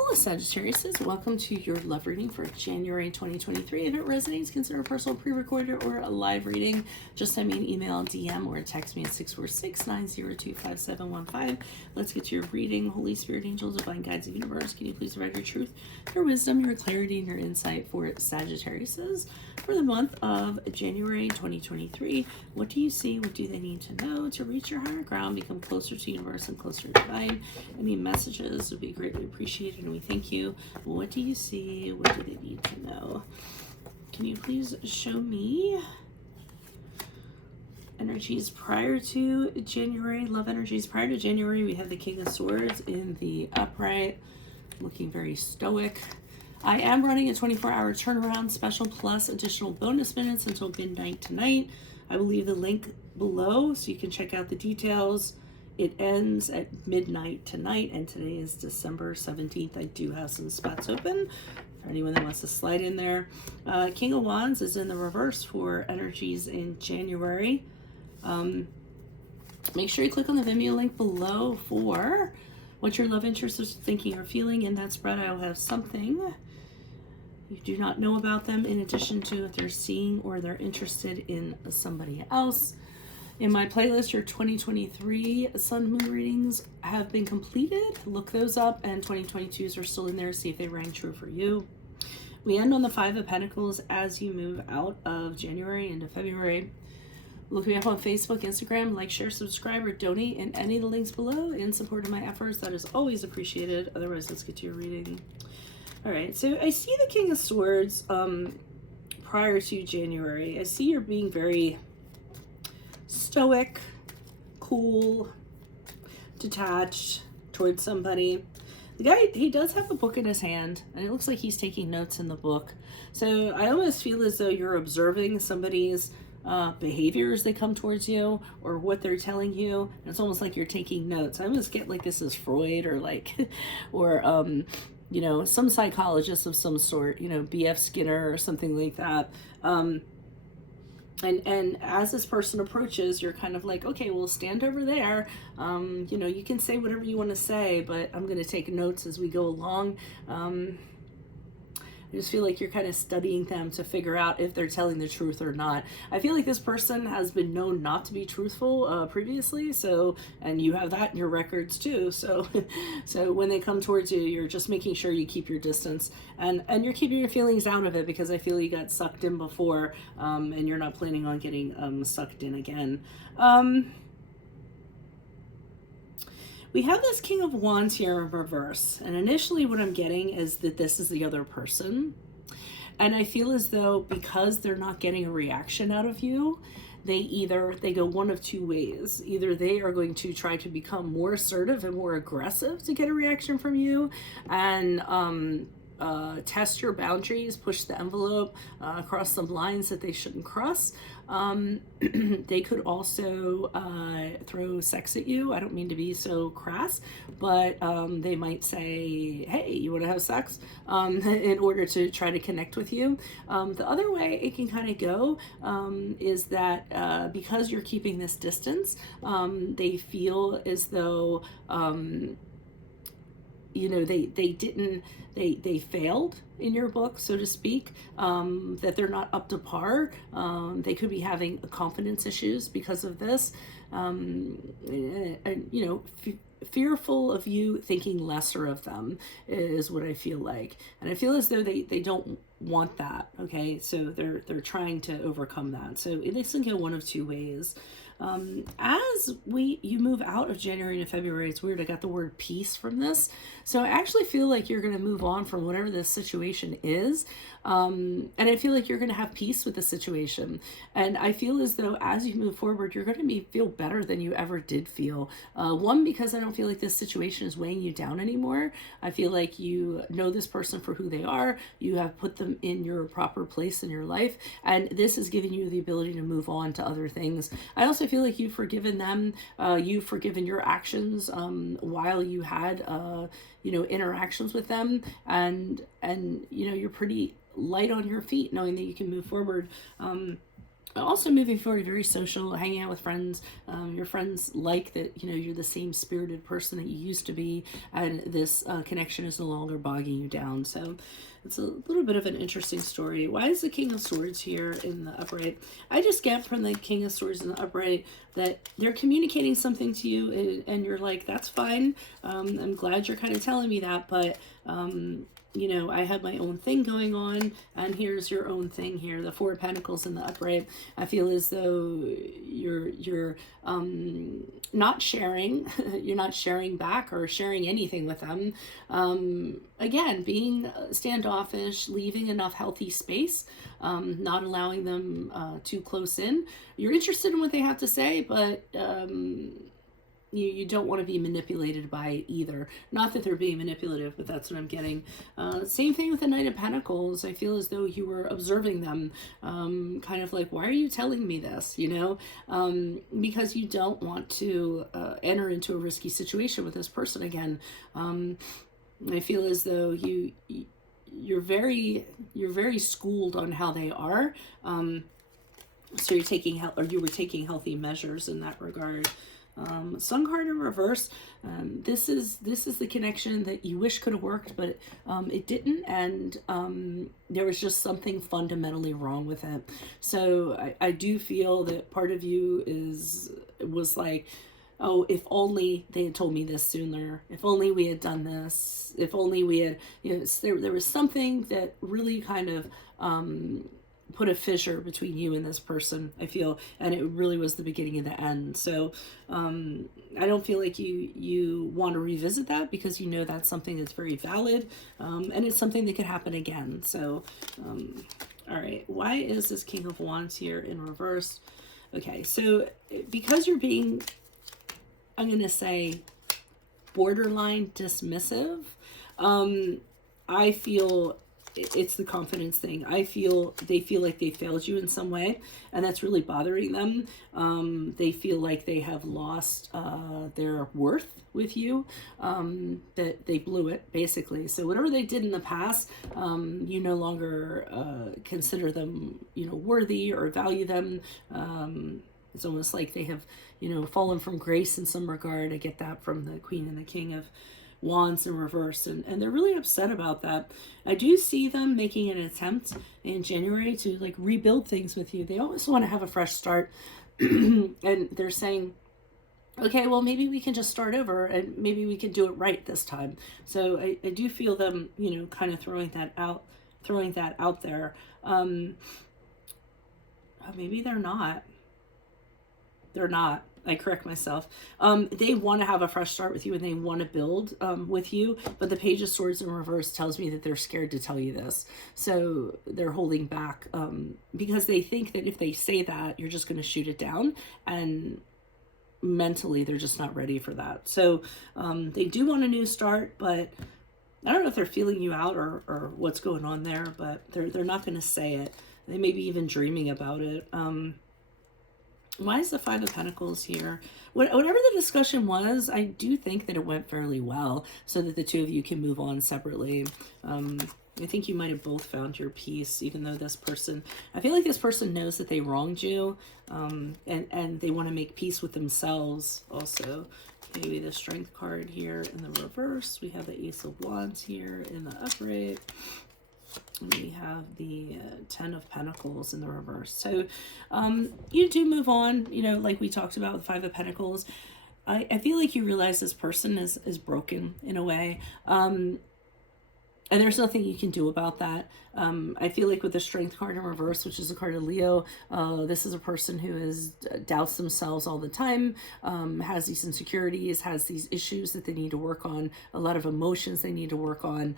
Hello, Sagittarius. Welcome to your love reading for January 2023. If it resonates, consider a personal pre-recorded or a live reading. Just send me an email, DM, or text me at 646-902-5715. Let's get to your reading. Holy Spirit, angels, divine guides of the universe, can you please provide your truth, your wisdom, your clarity, and your insight for Sagittarius for the month of January 2023? What do you see? What do they need to know to reach your higher ground, become closer to the universe and closer to divine? Any messages would be greatly appreciated. We thank you. What do you see? What do they need to know? Can you please show me energies prior to January? Love energies prior to January. We have the King of Swords in the upright, looking very stoic. I am running a 24-hour turnaround special plus additional bonus minutes until midnight tonight. I will leave the link below so you can check out the details. It ends at midnight tonight, and today is December 17th. I do have some spots open for anyone that wants to slide in there. King of Wands is in the reverse for energies in January. Make sure you click on the Venmo link below for what your love interest is thinking or feeling. In that spread, I'll have something you do not know about them in addition to if they're seeing or they're interested in somebody else. In my playlist, your 2023 Sun Moon readings have been completed. Look those up, and 2022s are still in there. See if they rang true for you. We end on the Five of Pentacles as you move out of January into February. Look me up on Facebook, Instagram, like, share, subscribe, or donate in any of the links below in support of my efforts. That is always appreciated. Otherwise, let's get to your reading. All right, so I see the King of Swords prior to January. I see you're being very stoic, cool, detached towards somebody. The guy, he does have a book in his hand, and it looks like he's taking notes in the book. So I almost feel as though you're observing somebody's behavior as they come towards you, or what they're telling you, and it's almost like you're taking notes. I almost get like this is Freud, or like, or you know, some psychologist of some sort, you know, B.F. Skinner or something like that. And as this person approaches, you're kind of like, okay, well, stand over there. You know, you can say whatever you want to say, but I'm going to take notes as we go along. I just feel like you're kind of studying them to figure out if they're telling the truth or not. I feel like this person has been known not to be truthful previously, so, and you have that in your records too. So, so when they come towards you, you're just making sure you keep your distance, and you're keeping your feelings out of it, because I feel you got sucked in before, and you're not planning on getting sucked in again. We have this King of Wands here in reverse, and initially what I'm getting is that this is the other person, and I feel as though because they're not getting a reaction out of you, they go one of two ways. Either they are going to try to become more assertive and more aggressive to get a reaction from you, and test your boundaries, push the envelope, cross some lines that they shouldn't cross. They could also throw sex at you. I don't mean to be so crass, but they might say, hey, you want to have sex, in order to try to connect with you. The other way it can kind of go is that because you're keeping this distance, they feel as though you know, they failed in your book, so to speak, that they're not up to par. They could be having confidence issues because of this, and you know, fearful of you thinking lesser of them is what I feel like. And I feel as though they don't want that. Okay, so they're trying to overcome that. So this can go one of two ways. As you move out of January to February, it's weird, I got the word peace from this. So I actually feel like you're going to move on from whatever this situation is. And I feel like you're going to have peace with the situation. And I feel as though as you move forward, you're going to feel better than you ever did feel. One, because I don't feel like this situation is weighing you down anymore. I feel like you know this person for who they are. You have put them in your proper place in your life. And this is giving you the ability to move on to other things. I also feel like you've forgiven them. You've forgiven your actions while you had, you know, interactions with them. And you know, you're pretty light on your feet knowing that you can move forward. Also moving forward, very social, hanging out with friends. Your friends like that, you're the same spirited person that you used to be, and this connection is no longer bogging you down. So it's a little bit of an interesting story. Why is the King of Swords here in the upright? I just get from the King of Swords in the upright that they're communicating something to you, and you're like, that's fine. I'm glad you're kind of telling me that, but I have my own thing going on, and here's your own thing here. The Four of Pentacles in the upright. I feel as though you're not sharing, you're not sharing back or sharing anything with them. Again, being standoffish, leaving enough healthy space, not allowing them too close in. You're interested in what they have to say, but you don't want to be manipulated by it either. Not that they're being manipulative, but that's what I'm getting. Same thing with the Knight of Pentacles. I feel as though you were observing them, kind of like, why are you telling me this? Because you don't want to enter into a risky situation with this person again. I feel as though you're very schooled on how they are. So you were taking healthy measures in that regard. Sun card in reverse. This is the connection that you wish could have worked, but it didn't, and there was just something fundamentally wrong with it. So I do feel that part of you was like, oh, if only they had told me this sooner. If only we had done this. If only we had, there was something that really kind of put a fissure between you and this person, I feel, and it really was the beginning of the end. So I don't feel like you want to revisit that, because that's something that's very valid, and it's something that could happen again. So all right, why is this King of Wands here in reverse? Okay, so because you're being, I'm gonna say, borderline dismissive, I feel it's the confidence thing. They feel like they failed you in some way, and that's really bothering them. They feel like they have lost their worth with you, that they blew it, basically. So whatever they did in the past, you no longer consider them, worthy or value them. It's almost like they have, fallen from grace in some regard. I get that from the Queen and the King of Wands in reverse, and they're really upset about that. I do see them making an attempt in January to like rebuild things with you. They always want to have a fresh start, and they're saying, okay, well, maybe we can just start over, and maybe we can do it right this time. So I do feel them, kind of throwing that out there. Maybe they're not. I correct myself. They want to have a fresh start with you, and they want to build with you, but the Page of Swords in reverse tells me that they're scared to tell you this. So they're holding back because they think that if they say that, you're just going to shoot it down, and mentally they're just not ready for that. So they do want a new start, but I don't know if they're feeling you out or what's going on there, but they're not going to say it. They may be even dreaming about it. Why is the Five of Pentacles here? Whatever the discussion was, I do think that it went fairly well, so that the two of you can move on separately. I think you might have both found your peace, even though this person, I feel like this person knows that they wronged you, and they want to make peace with themselves also. Maybe the Strength card here in the reverse. We have the Ace of Wands here in the upright. We have the 10 of Pentacles in the reverse. So you do move on, like we talked about with 5 of Pentacles. I feel like you realize this person is broken in a way. And there's nothing you can do about that. I feel like with the Strength card in reverse, which is a card of Leo, this is a person who doubts themselves all the time, has these insecurities, has these issues that they need to work on, a lot of emotions they need to work on.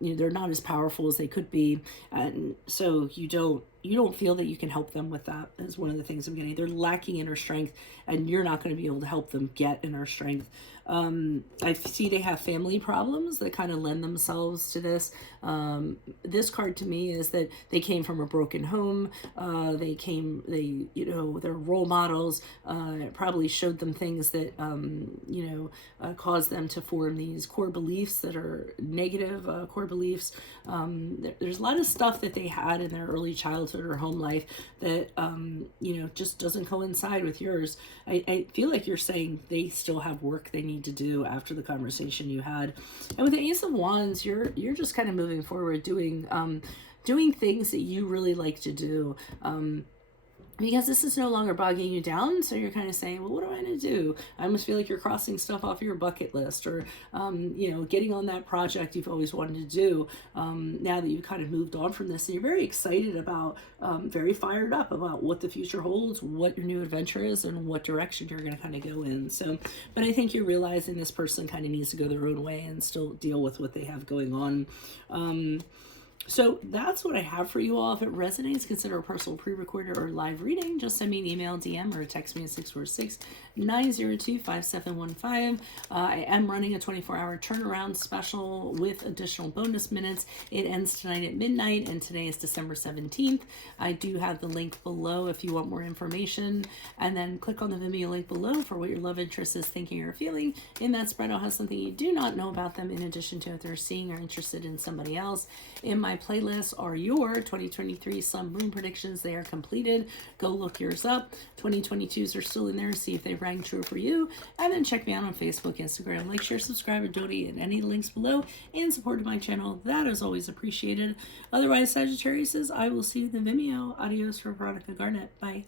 They're not as powerful as they could be. And so you don't feel that you can help them with that, is one of the things I'm getting. They're lacking inner strength, and you're not going to be able to help them get inner strength. I see they have family problems that kind of lend themselves to this. This card to me is that they came from a broken home. Their role models probably showed them things that, caused them to form these core beliefs that are negative core beliefs. There's a lot of stuff that they had in their early childhood childhood or home life that, you know, just doesn't coincide with yours. I feel like you're saying they still have work they need to do after the conversation you had. And with the Ace of Wands, you're just kind of moving forward, doing things that you really like to do. Because this is no longer bogging you down, so you're kind of saying, well, what am I going to do? I almost feel like you're crossing stuff off your bucket list, or, you know, getting on that project you've always wanted to do, now that you've kind of moved on from this. And you're very excited about, very fired up about what the future holds, what your new adventure is, and what direction you're going to kind of go in. So, but I think you're realizing this person kind of needs to go their own way and still deal with what they have going on. So that's what I have for you all. If it resonates, consider a personal pre-recorded or live reading. Just send me an email, DM, or text me at 646-902-5715. I am running a 24-hour turnaround special with additional bonus minutes. It ends tonight at midnight, and today is December 17th. I do have the link below if you want more information. And then click on the Vimeo link below for what your love interest is thinking or feeling. In that spread, I'll have something you do not know about them in addition to if they're seeing or interested in somebody else. In my playlists are your 2023 Sun Moon predictions. They are completed. Go look yours up. 2022s are still in there. See if they rang true for you. And then check me out on Facebook, Instagram. Like, share, subscribe, or donate at any links below in support of my channel. That is always appreciated. Otherwise, Sagittarius, I will see you in the Vimeo. Adios from Veronica Garnet. Bye.